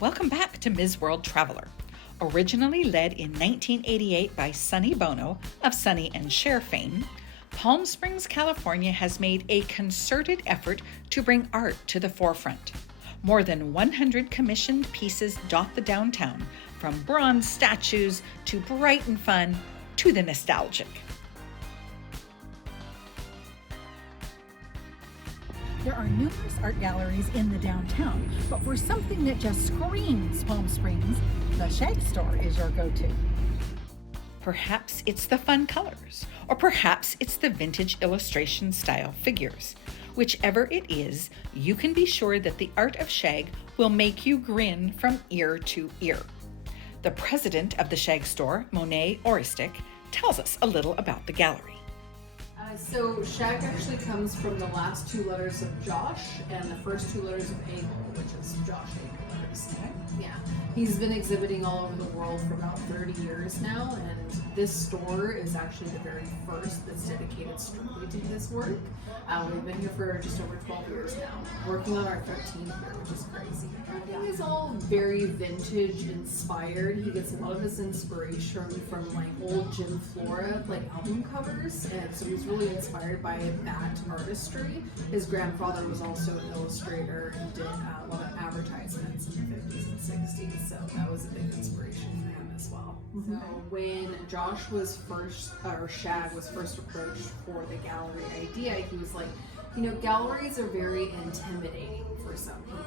Welcome back to Ms. World Traveler. Originally led in 1988 by Sonny Bono of Sonny and Cher fame, Palm Springs, California has made a concerted effort to bring art to the forefront. More than 100 commissioned pieces dot the downtown, from bronze statues to bright and fun to the nostalgic. There are numerous art galleries in the downtown, but for something that just screams Palm Springs, the Shag Store is your go-to. Perhaps it's the fun colors, or perhaps it's the vintage illustration style figures. Whichever it is, you can be sure that the art of Shag will make you grin from ear to ear. The president of the Shag Store, Monet Oristic, tells us a little about the gallery. So Shag actually comes from the last two letters of Josh and the first two letters of Agle, which is Josh Agle, his name. Yeah. He's been exhibiting all over the world for about 30 years now, and this store is actually the very first that's dedicated strictly to his work. We've been here for just over 12 years now, working on our 13th year, which is crazy. Everything is all very vintage inspired. He gets a lot of his inspiration from like old Jim Flora album covers, and so he's really inspired by that artistry. His grandfather was also an illustrator and did a lot of advertisements in the 50s and 60s, so that was a big inspiration for him as well. Mm-hmm. So when Josh was first, or Shag was first approached for the gallery idea, he was like, galleries are very intimidating for some people.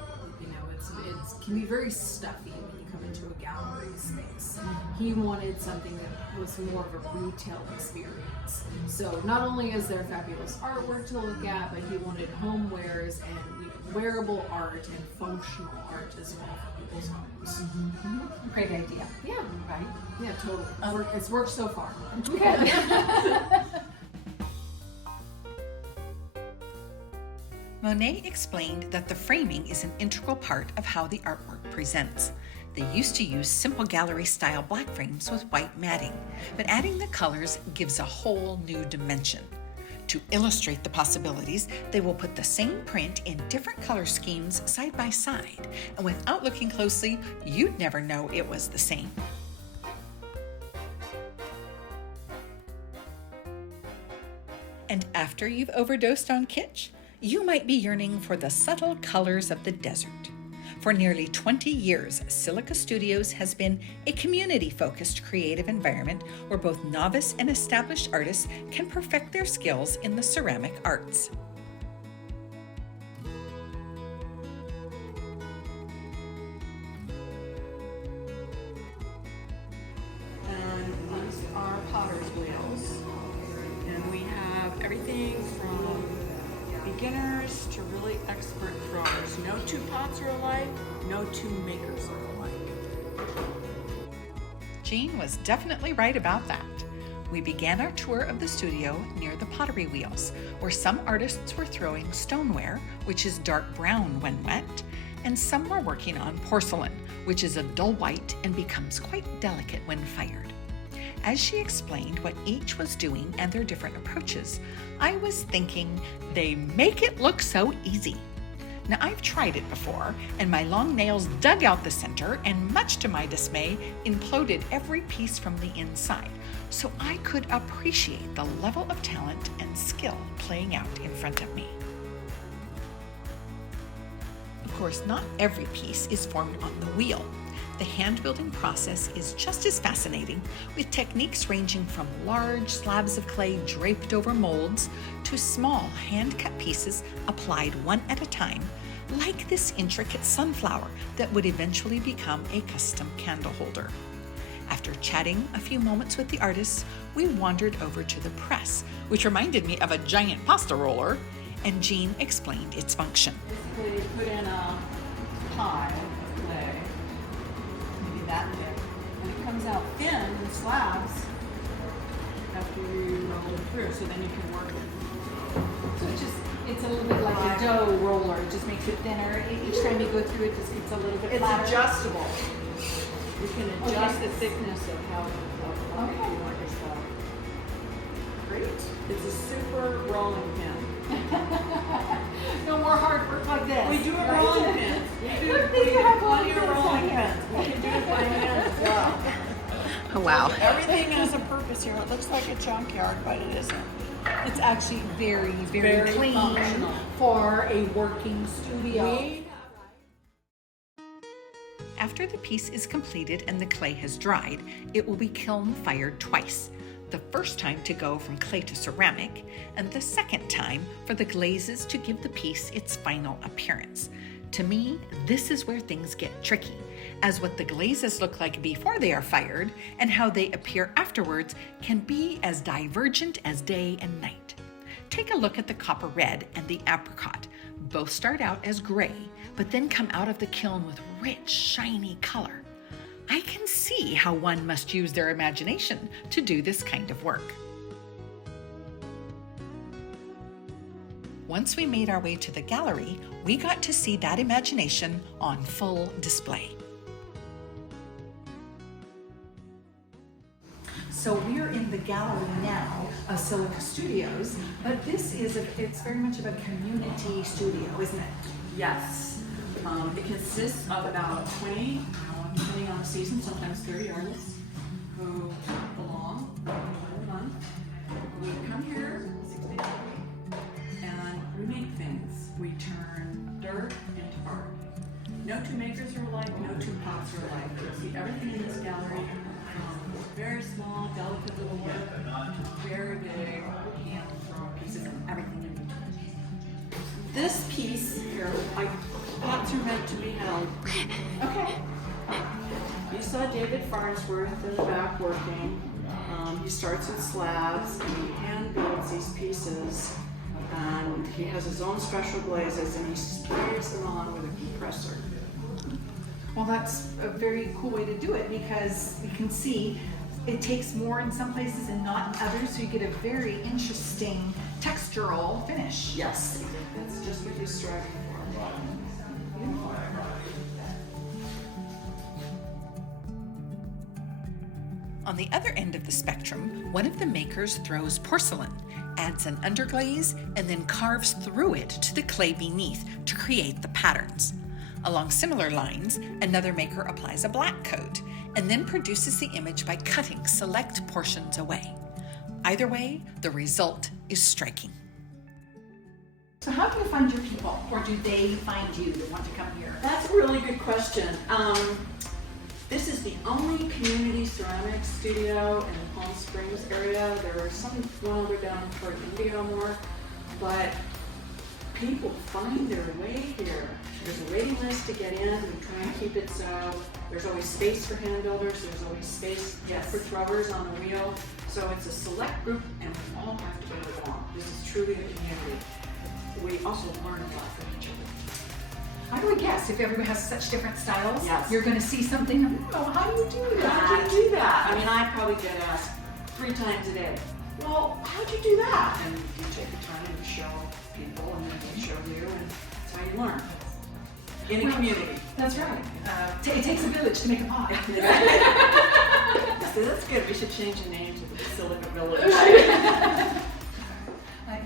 It can be very stuffy when you come into a gallery space. He wanted something that was more of a retail experience. So not only is there fabulous artwork to look at, but he wanted homewares and wearable art and functional art as well for people's homes. Mm-hmm. Great idea. Yeah. Right? Yeah, totally. It's worked so far. Monet explained that the framing is an integral part of how the artwork presents. They used to use simple gallery-style black frames with white matting, but adding the colors gives a whole new dimension. To illustrate the possibilities, they will put the same print in different color schemes side by side, and without looking closely, you'd never know it was the same. And after you've overdosed on kitsch, you might be yearning for the subtle colors of the desert. For nearly 20 years, Silica Studios has been a community-focused creative environment where both novice and established artists can perfect their skills in the ceramic arts. And these are potter's wheels. And we have everything from beginners to really expert throwers. No two pots are alike, no two makers are alike. Jean was definitely right about that. We began our tour of the studio near the pottery wheels, where some artists were throwing stoneware, which is dark brown when wet, and some were working on porcelain, which is a dull white and becomes quite delicate when fired. As she explained what each was doing and their different approaches, I was thinking, they make it look so easy. Now, I've tried it before, and my long nails dug out the center and, much to my dismay, imploded every piece from the inside, so I could appreciate the level of talent and skill playing out in front of me. Of course, not every piece is formed on the wheel. The hand-building process is just as fascinating, with techniques ranging from large slabs of clay draped over molds to small hand-cut pieces applied one at a time, like this intricate sunflower that would eventually become a custom candle holder. After chatting a few moments with the artists, we wandered over to the press, which reminded me of a giant pasta roller, and Jean explained its function. Basically, you put in a pie of clay, maybe that thick, and it comes out thin in slabs after you roll it through, so then you can work it. So it's a little bit like a dough roller. It just makes it thinner. Each time you go through it, just gets a little bit flatter. It's adjustable. You can adjust the thickness of how you want your stuff. Great. It's a super rolling pin. No more hard work like this. We do a rolling pin. We do You have plenty of rolling wow. Everything has a purpose here. It looks like a junkyard, but it isn't. It's actually very, very, Very clean functional. for a working studio. After the piece is completed and the clay has dried, it will be kiln fired twice. The first time to go from clay to ceramic, and the second time for the glazes to give the piece its final appearance. To me, this is where things get tricky, as what the glazes look like before they are fired and how they appear afterwards can be as divergent as day and night. Take a look at the copper red and the apricot. Both start out as gray, but then come out of the kiln with rich, shiny color. I can see how one must use their imagination to do this kind of work. Once we made our way to the gallery, we got to see that imagination on full display. So we're in the gallery now of Silica Studios, but it's very much of a community studio, isn't it? Yes. It consists of about 20, depending on the season, sometimes 30 artists who belong every month. We come here 6 days a week and we make things. We turn dirt into art. No two makers are alike, no two pots are alike. You'll see everything in this gallery from very small, delicate little work to very big, hand-thrown pieces and everything in between. This piece here, pots are meant to be held. Okay. You saw David Farnsworth in the back working. He starts in slabs and he hand builds these pieces, and he has his own special glazes and he sprays them on with a compressor. Well, that's a very cool way to do it because you can see it takes more in some places and not in others, so you get a very interesting textural finish. Yes, that's just what he's striving for. On the other end of the spectrum, one of the makers throws porcelain, adds an underglaze, and then carves through it to the clay beneath to create the patterns. Along similar lines, another maker applies a black coat and then produces the image by cutting select portions away. Either way, the result is striking. So how do you find your people, or do they find you that want to come here? That's a really good question. This is the only community ceramics studio in the Palm Springs area. There are some one over down in Fort Indio more, but people find their way here. There's a waiting list to get in. We try and keep it so there's always space for hand builders. There's always space for throwers on the wheel. So it's a select group, and we all have to get along. This is truly a community. We also learn a lot from each other. I would guess if everyone has such different styles, Yes. you're going to see something. Oh, how do you do that? How'd you do that? I mean, I probably get asked 3 times a day, well, how'd you do that? And you take the time and show people, and then they show you, and that's how you learn. In a community. That's right. It takes a village to make a pot. So that's good. We should change the name to the Silica Village.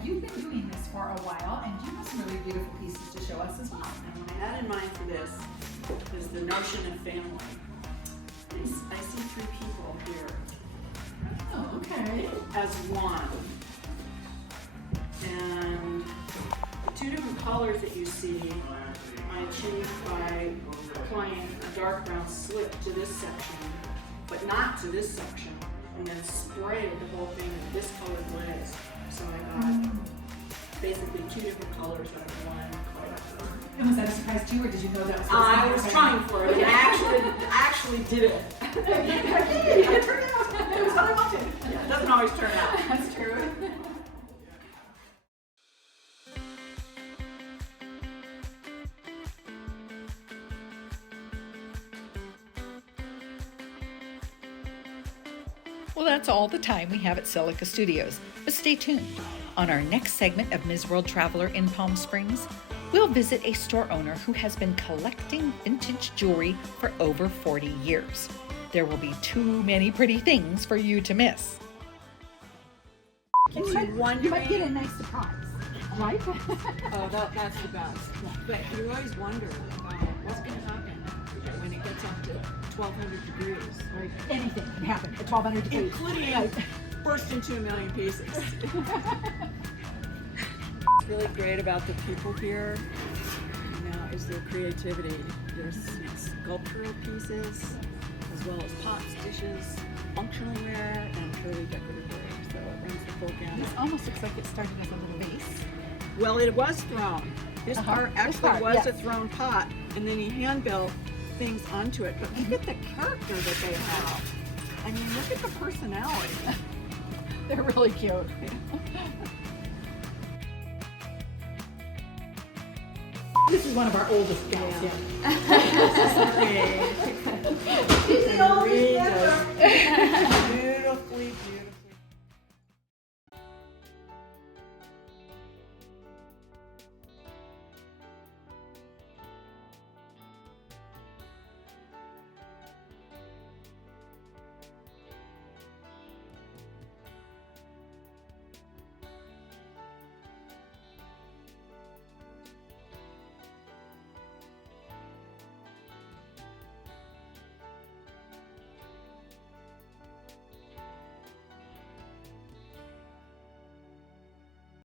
You've been doing this for a while, and you have some really beautiful pieces to show us as well. And what I had in mind for this is the notion of family. I see 3 people here Oh, okay. as one. And the 2 different colors that you see, I achieved by applying a dark brown slip to this section, but not to this section, and then sprayed the whole thing with this colored glaze. So I got basically 2 different colors out of one color. And was that a surprise to you, or did you know that was? I was trying for it, and I actually did it. It turned out. It was what I wanted. Yeah, it doesn't always turn out. That's true. Well, that's all the time we have at Silica Studios, but stay tuned. On our next segment of Ms. World Traveler in Palm Springs, we'll visit a store owner who has been collecting vintage jewelry for over 40 years. There will be too many pretty things for you to miss. You might get a nice surprise, right? Oh, that's the best. But you always wonder what's going to happen when it gets up to 1200 degrees, Like anything can happen at 1200 degrees. including Right. burst into a million pieces. What's really great about the people here now is their creativity. There's sculptural pieces, as well as pots, dishes, functional ware, and purely decorative ware. So it runs the full gamut. This almost looks like it started as a little vase. Well, it was thrown. This part This actually part, was yes. a thrown pot, and then he hand built things onto it. But look at the character that they have. I mean, look at the personality. They're really cute. This is one of our oldest gals here. Okay.